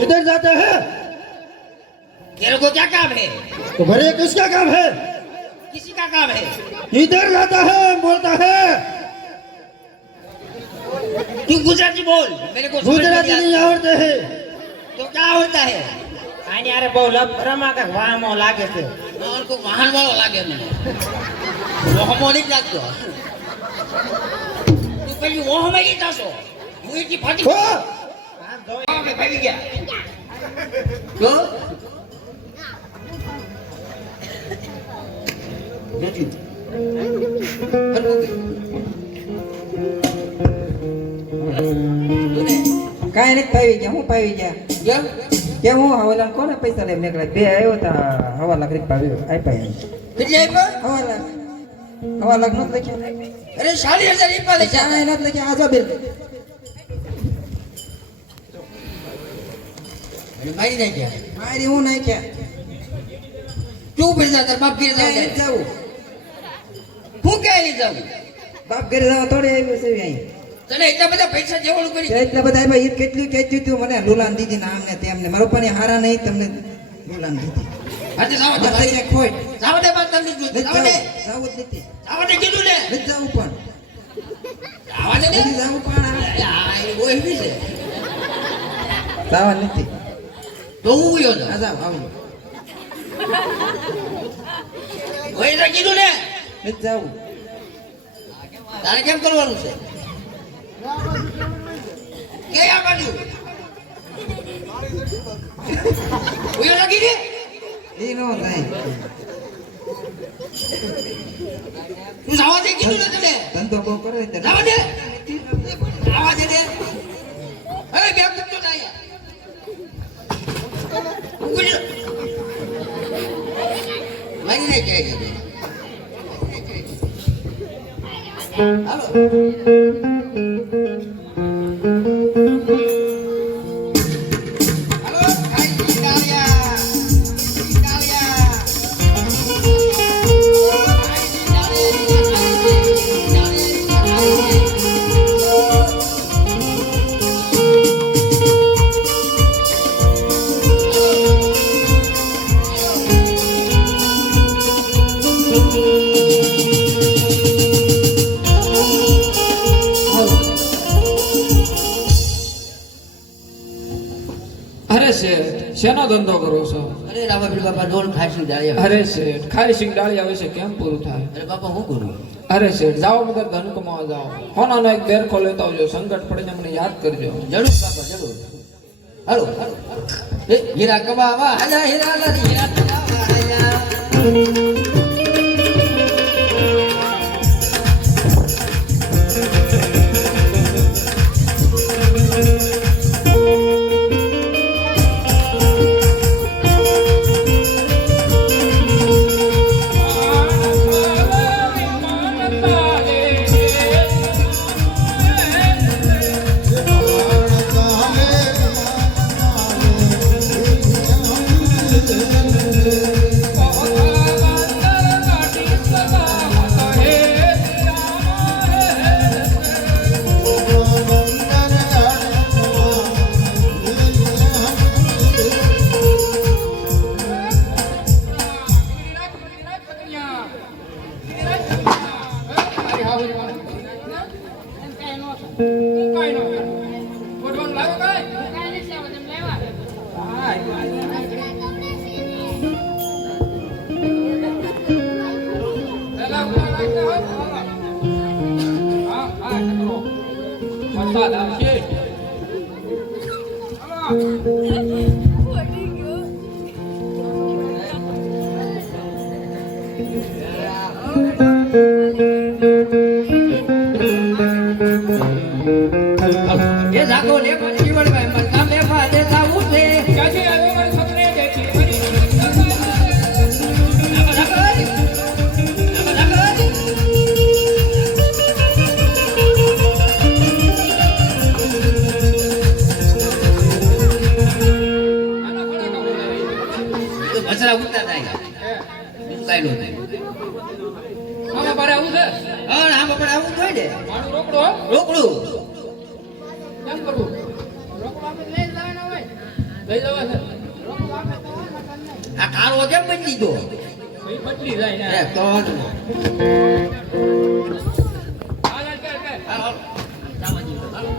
किधर जाते हैं? तेरे को क्या काम है? तो घरे किसका काम है? किसी का काम है? इधर जाता है बोलता है। तू गुजराती बोल, मेरे को समझ गुजराती नहीं आवड़ते है। तो क्या होता है? આની આરે બહુ લપ રમા કે વામો લાગે છે और को वाहन वाला लागे મને वो नहीं लागतो तू पहली वो में ही जासो હું એથી ફાટી हो આ જોઈ કે ભાગી ગયા તો નથી કાઈ નથી પાવી ગયા હું પાવી ગયા કેમ કે હું હવાલા કોને પૈસા લઈને નીકળ્યા બે આવ્યો તા હવાલા કરી પાવી આપ્યા કેટલી આપ્યો હવાલા નથી લખ્યા અરે 40,000 રૂપિયા લે ક્યાં નથી લખ્યા આજો બિલ અને મારી નાખ્યા મારી હું નાખ્યા તું ફિરતા તાર બાપ ઘરે ક્યાંય નથી જાવ જાવું હું ક્યાં નહીં જાઉં બાપ ઘરે જવા થોડે આવ્યો છે અહીં તને એટલા બધા પૈસા જેવડું કરી એટલા બધા આવ્યા ઈદ કેટલું કહેતું તું મને લુલાન દીધી ને આમને તેમને મારો પણ હારા નહીં તમને લુલાન દીધી આજે જાવ દે માથે ક્યાંક ખોટ જાવ દે બાત તમને નથી જાવ દે જાવું જ નથી જાવ દે કીધું ને નથી જાવું પણ આવા દે નથી જાવું પણ આ એ બોલવી છે જાવા નથી તો હું ગયો તો આ જાવ આવું ઓય તો કીધું ને નથી જાવું તારે કેમ કરવાનું છે કે આ બાજુ ઓય લાગી રે એ નો થાય તું જાવા દે કીધું ને તને ધંધો બહુ કરે તે જાવા દે જાવા દે દે હવે બે કુત્તો ના આયા ઉગડી મારી ને કે હાલો અરે શેઠ શેનો ધંધો કરો છો? અરે રામાપીર બાપા ડોલ ખાસી ડાળ્યા અરે શેઠ ખારી સિંગ ડાળિયા વિશે કેમ પૂરું થાય? અરે બાપા હું કરું અરે શેઠ જાઓ મગર ધન કમાવા જાઓ હોનાનો એક બેરખો લેતા આવજો સંકટ પડીને મને યાદ કરજો. જરૂર બાપા જરૂર હાલો એ હીરા કમાવા હાલા હીરા લારી હીરા કમાવા હાલા એ જાગો લે પાછી વળવા મન કામ લે ફાદે થાવું છે કાજી આવ્યો મારી સપને દેખી બસરા ઉઠતા થાય બીજું કાઈ નો થાય આમાં પાડે આવું છે? હા આમાં પણ આવું થાય ને મારું રોકડો રોકડું કેમ કરવું? રોકડો આપણે લઈ જવાનો લઈ જવા છે આ કાળો કેમ બદલી ગયો ભાઈ બદલી જાય ને એ તો હાલ કે હાલો જાવા દીધો હાલો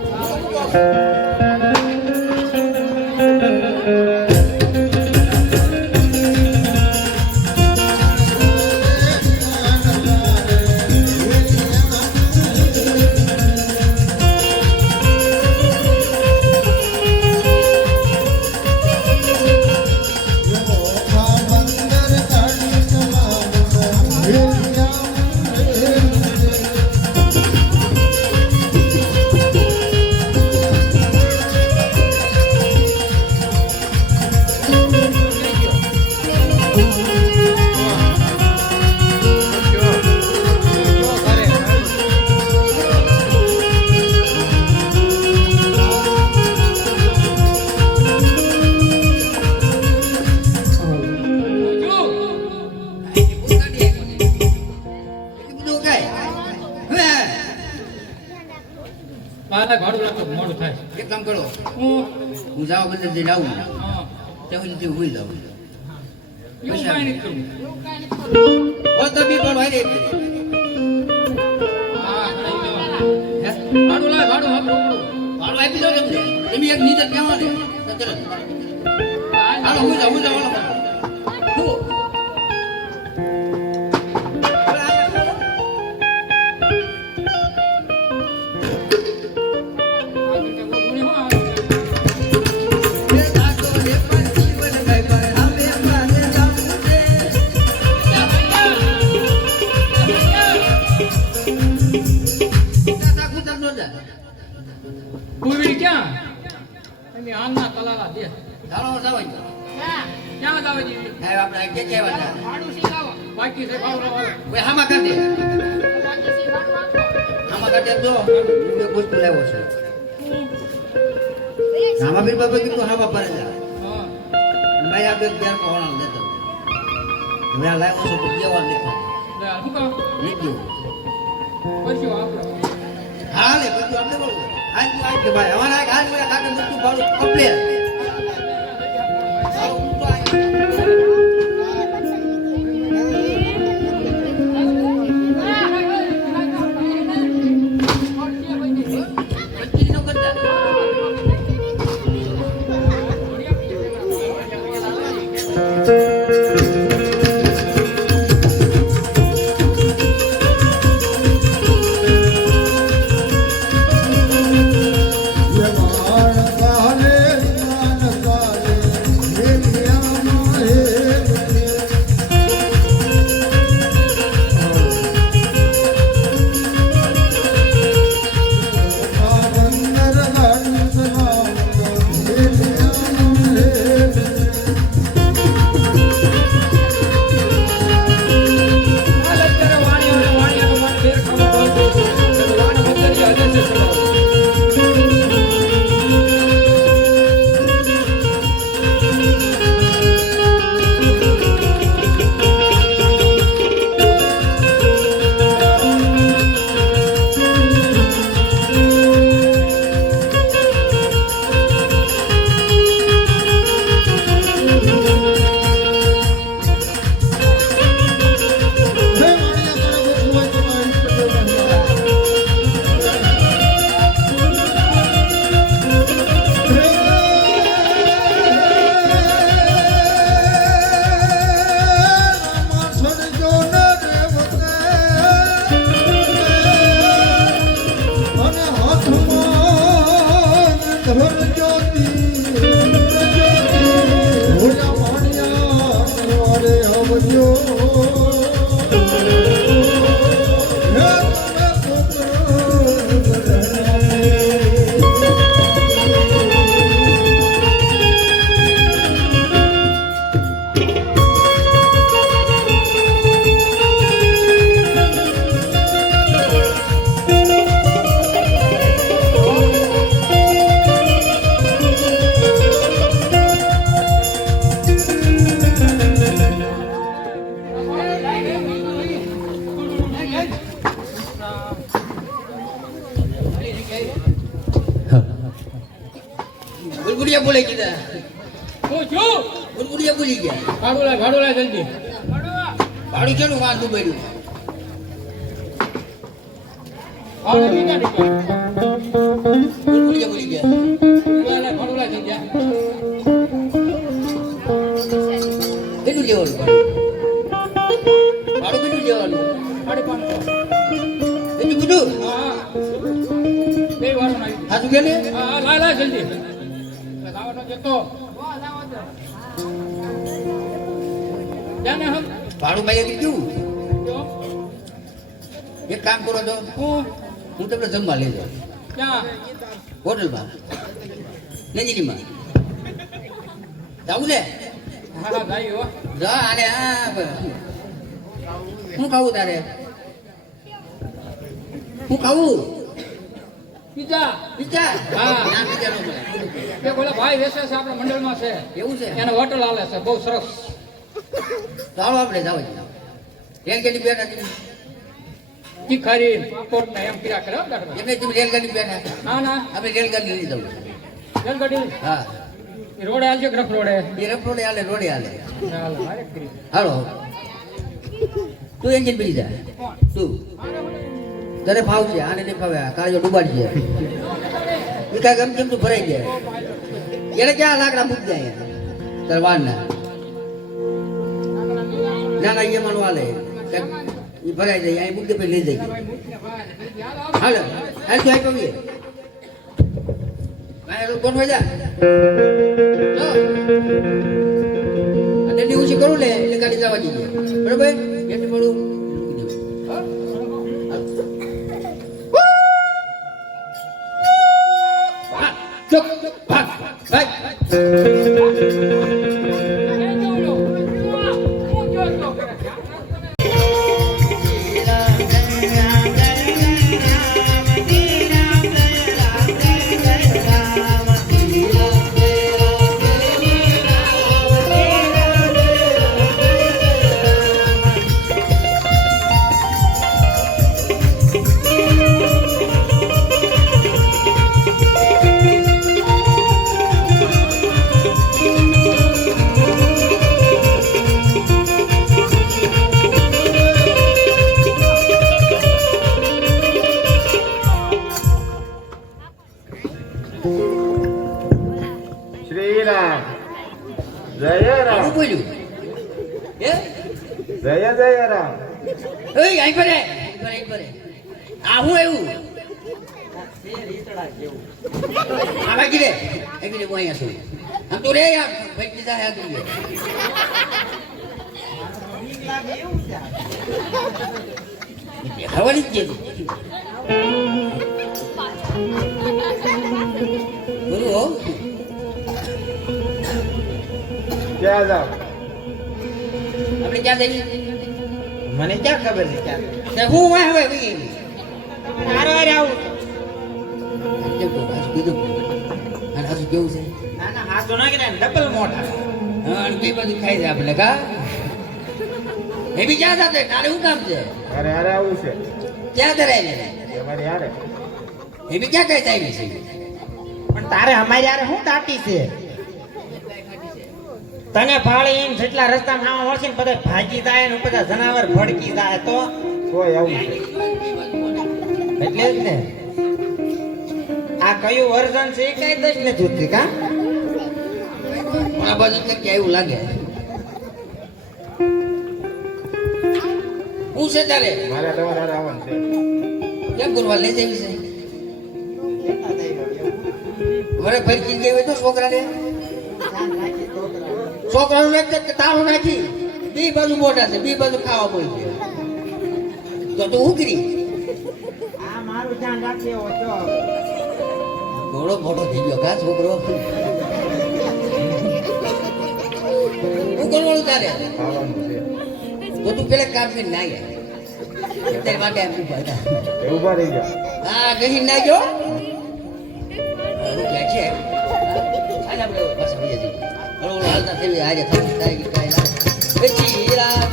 મારા ઘાડું લાગતો મોડું થાય એક કામ કરો હું જાવ બંદર જઈને આવું ત્યાં સુધી હુઈ જાઉં એવું કાંઈ નહીં કરવું ઓ તો બી પણ હોય હા ભાડું લાવ ભાડું આપણું ભાડું આપી દો તમને તમે એક નીચે કહેવા દે તો તરત હાલો હુઈ જાવ હાલો હું પૂરી ક્યાં એની આમના તલાલા દે ચાલો જાવ ક્યાં જાવે જી આપણે કે કેવા છે ભાડું શીખાવા બાકી છે ભાડું લાવો કોઈ હામાં કરી દે હામાં કરી દે જો એક વસ્તુ લેવો છે હામાં બી બાબા કીધું હામાં પર જા હા મેં આ બે પેર કોણ દેતો હવે આ લાવ્યો છું તો કેવા દેખો લે હું કહું લીધું પછી આપણે હાલે બધું આપણે બોલો હાલ તું આઈ કે ભાઈ અમારા હાલ મેં ખાતે બધું ભાડું કમ્પ્લીટ बुलबुलिया बोले किधर હું છું બુડબુડિયા ભૂલી ગયા ભાડું લાય જલ્દી ભાડું કેનું વાંધું પડ્યું આવડે બીજા નીકળ બુડબુડિયા ભૂલી ગયા ભાડું લાય થઈ ગયા કેટલું લેવાનું ભાડું કેટલું લેવાનું 550 કેટલું કીધું હા બે વાર આવી સાચું કે ને હા લાય જલ્દી લાવવાનો જતો જાને હમ ભાડું ભાઈ કીધું જો એક કામ કરો તો હું તમને જમવા લઈ જાઉં ક્યાં હોટલમાં નજીકમાં જાવું ને હા ભાઈ હો જા આને હા હું ખાવું તારે હું ખાવું પીઝા પીઝા હા. ના પીઝા નો મળે કે બોલે ભાઈ વેસે છે આપણા મંડળમાં છે એવું છે એને હોટલ આલે છે બહુ સરસ ચાલો આપણે જાવ રેલગાડી બેઠા છીએ તીખારી પાપડ ને એમ પીરા કરે ગાડવા એમને તમે રેલગાડી બેઠા ના આપણે રેલગાડી લઈ જવું રેલગાડી હા એ રોડે આલજે કે રફ રોડે એ રફ રોડે હાલે રોડે હાલે ચાલ મારે કરી હાલો તું એન્જિન બની જા તું તને ફાવ છે આને નહીં ફાવે કાળજો ડૂબાડી છે એ કાંઈ ગમ કેમ તું ભરાઈ જાય એને ક્યાં લાકડા મૂકી જાય તાર વાળના ના ના એમાં નો હાલે એ ભરાઈ જાય અહીં મૂકી દે પછી લઈ જઈએ હાલ હાલ તું આઈ પવીએ કોણ હોય જા અને એની ઓછી કરું ને એટલે ગાડી જવા દઈએ બરાબર એટલે મળું ભાગ ભાગ શ્રીરામ જય રામ હું બોલ્યું એ જય રામ અહીં પરે આ હું એવું આ બાકી રે એવી હું અહીંયા છું આમ તો રે યાર ભાઈ દીધા હે તું દેખાવાની જ છે બોલો હો ક્યાં જાવ આપણે ક્યાં જઈએ મને ક્યાં ખબર છે ક્યાં તે હું વાહ હવે ભાઈ હારો હારે આવું કેમ તો બાજુ કીધું અને હજુ કેવું છે ના ના હાથ તો નાખી ડબલ મોટા હા અને બે બધું ખાઈ જાય આપણે કા એ બી ક્યાં સાથે તારે શું કામ છે અરે અરે આવું છે ક્યાં ધરાય ને અમારી યારે એ બી ક્યાં કઈ થાય છે પણ તારે અમારી યારે શું દાટી છે તને ભાળી એમ જેટલા રસ્તામાં આવા મળશે ને બધા ભાગી જાય ને બધા જનાવર ભડકી જાય તો કોઈ આવું છે એટલે જ ને આ કયું વર્ઝન છે એ કઈ દસ ને જોતી કા પણ આ બાજુ કંઈક એવું લાગે હું છે તારે મારે તમારે હારે આવવાનું છે કેમ કરવા લઈ જવી છે વરે ફરકી ગઈ હોય તો છોકરાને છોકરાનું એક તાળું નાખી બે બાજુ મોટા છે બે બાજુ ખાવા મળી છે તો હું કરી આ મારું ધ્યાન રાખજે તો ઘોડો મોટો થઈ ગયો કા છોકરો હું કરવાનું તારે આવવાનું છે તો તું પેલા કામ કરી ના ગયા તારી માટે એમ ઉભા હતા એ ઊભા રહી જાઓ હા નહીં ના ગયો રૂપિયા છે આને આપણે પાછા વહી જઈએ હળો હાલતા થઈ આજે થઈ તારી કાઈ ચીરા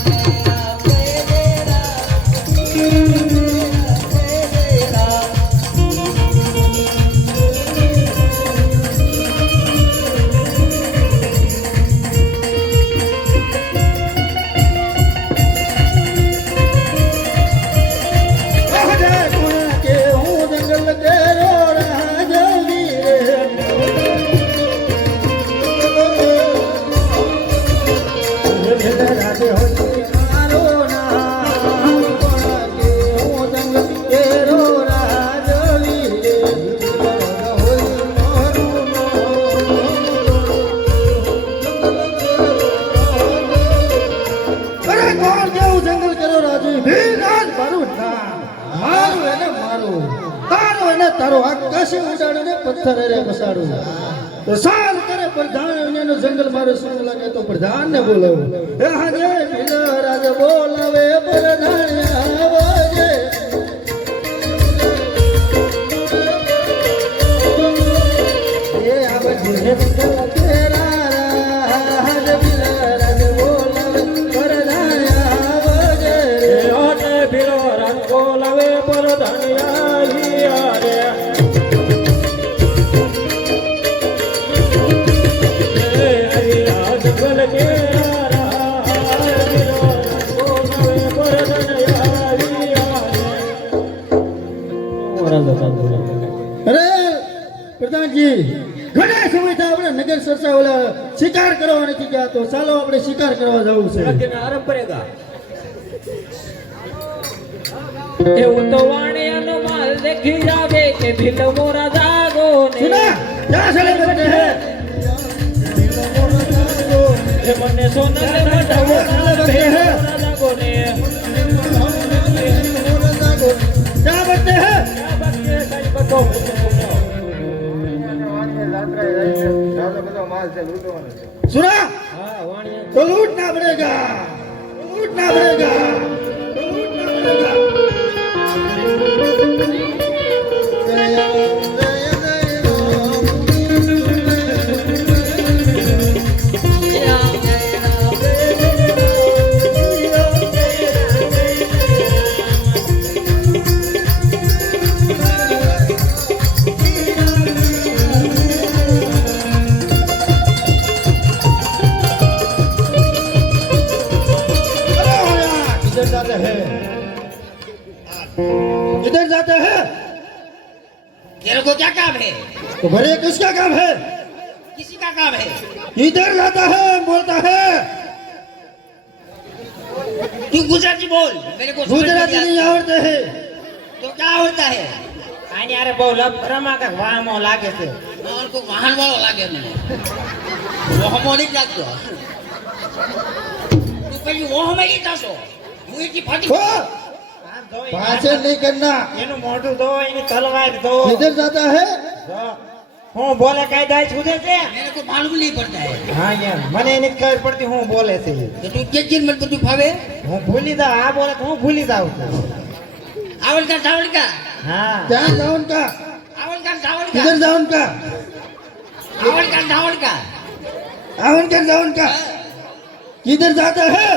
તારો આકાશ ઉડાડું ને પથ્થર રે બસાડું તો સાલ કરે પ્રધાન એનો જંગલ મારે શું લાગે તો પ્રધાન ને બોલાવું હે હાજે ભીલો રાજ બોલાવે પ્રધાન આવજે એ આવે જંગલ કેરા રાજ ભીલો રાજ બોલાવે પ્રધાન આવજે ઓટે ભીલો રંગ બોલાવે પરધનિયા રે જંગલ કે અરે પ્રધાનજી ઘણા સમયથી આપણે નગર સરસા ઓલા શિકાર કરવા નથી ગયા તો ચાલો આપણે શિકાર કરવા જવું છે આરંભ કરેગા એવું તો વાણિયાનો માલ દેખી જાવે કે ભીલ મોરા જાગો ને સુના ક્યાં ચલે બેઠે હે એ મને સોનલ મટાવો બેઠે હે જાગો ને ક્યાં બેઠે હે દાદા બધો માલ છે લૂંટવાનો છે सुना तो लूटना पड़ेगा लूटना पड़ेगा तो लूटना इधर जाते हैं तेरे को क्या काम है? तो भरे किसका काम है किसी का काम है? इधर जाता है बोलता है तू गुजराती बोल, मेरे को समझ गुजराती नहीं नहीं आता। आवड़ते हैं तो क्या होता है? આની હારે બહુ લપ રમા વામો લાગે છે और को वाहन वाला लागे મને वो हम नहीं जातो तू पहले वो हम ही जासो હું એથી ફાટી ओ, આ જોઈ, भाषण नहीं करना એનું મોઢું દો એની તલવાર દો इधर जाता है જો. હું બોલે કાયદા છૂટે છે मेरे को मालूम नहीं पड़ता है હા યાર મને એની ખબર પડતી હું બોલે છે तो तू के दिन मत तू फावे હું ભૂલી જાઉં આ બોલે તો હું ભૂલી જાઉં છું आवल का હા क्या जाओ उनका आवल का इधर जाओ उनका आवल का आवन कर जाओ उनका किधर जाता है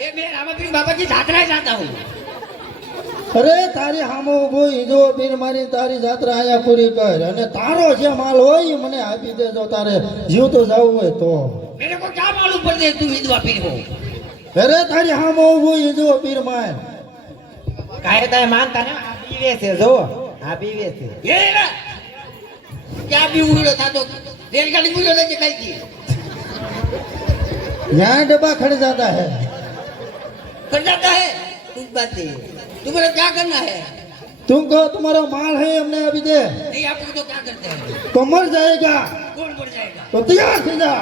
ये मैं रामापीर बाबा की यात्रा जाता हूँ અરે તારી હામો ઉભો ઈજો બીર મારી તારી જાત્રા અહીંયા પૂરી કર અને તારો જે માલ હોય એ મને આપી દેજો તારે જીવતો જવું હોય તો मेरे को क्या मालूम पड़ता है तू विधवा पीर हो અરે તારી હામો ઉભો ઈજો બીર માર કાયદા માનતા ને આ બીવે છે જો આ બીવે છે ये ना क्या भी उड़ो था तो रेलगाड़ी उड़ो लेके गई थी यहाँ डब्बा खड़ जाता है कर जाता है तू बात है तुम्हें क्या करना है तुमको तुम्हारा माल है हमने अभी दे नहीं आपको तो क्या करते हैं तो मर जाएगा कौन मर जाएगा तो तैयार थे जा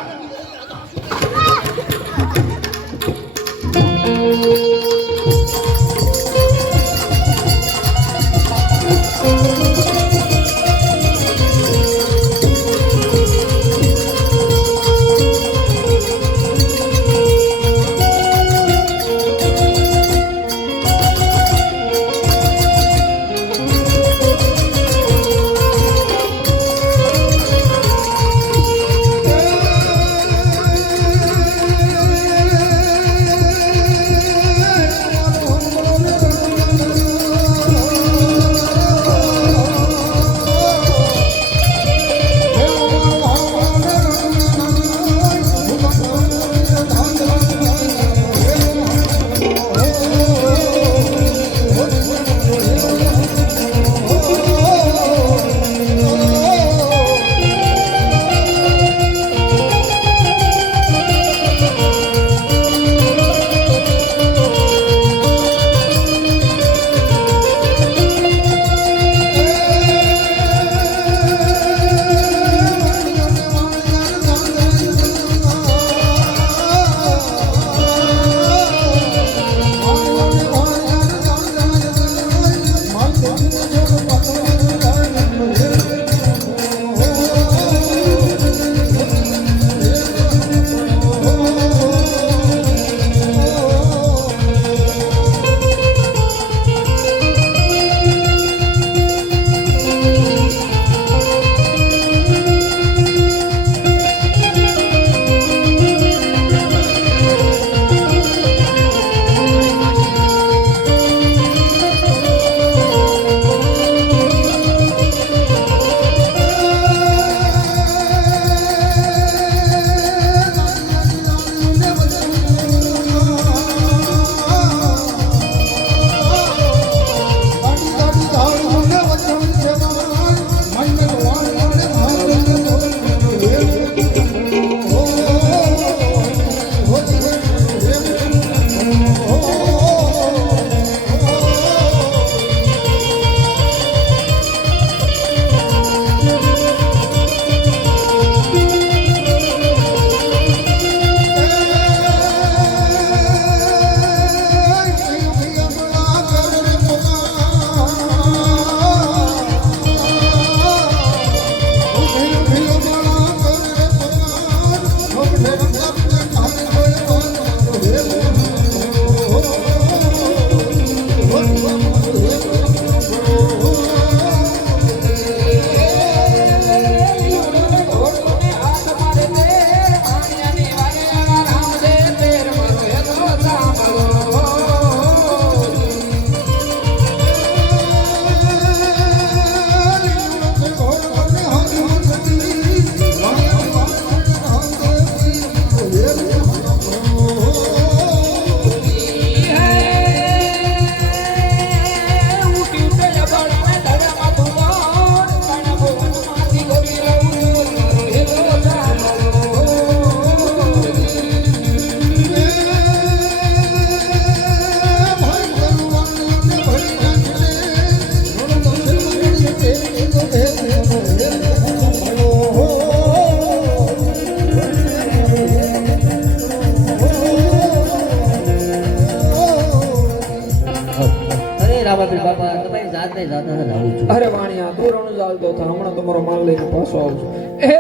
બાપા તમારી જાત ને જાત આવું છું અરે વાણિયા તું રણ ચાલતો થા હમણાં તમારો માલ લઈને પાછો આવજો એ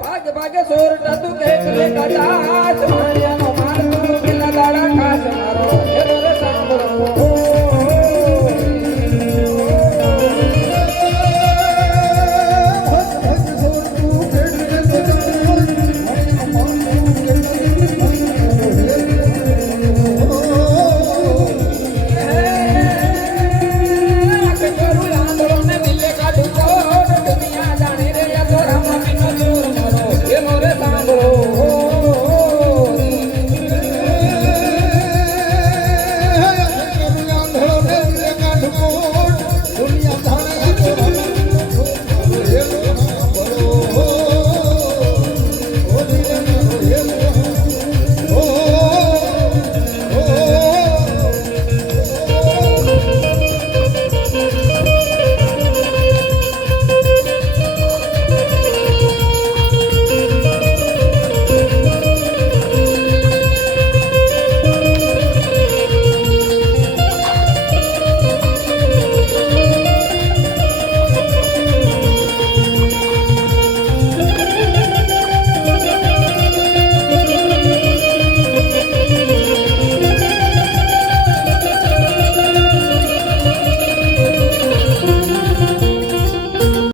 ભાગે ભાગે સોરટા તું કે લે કદાચ વાણિયાનો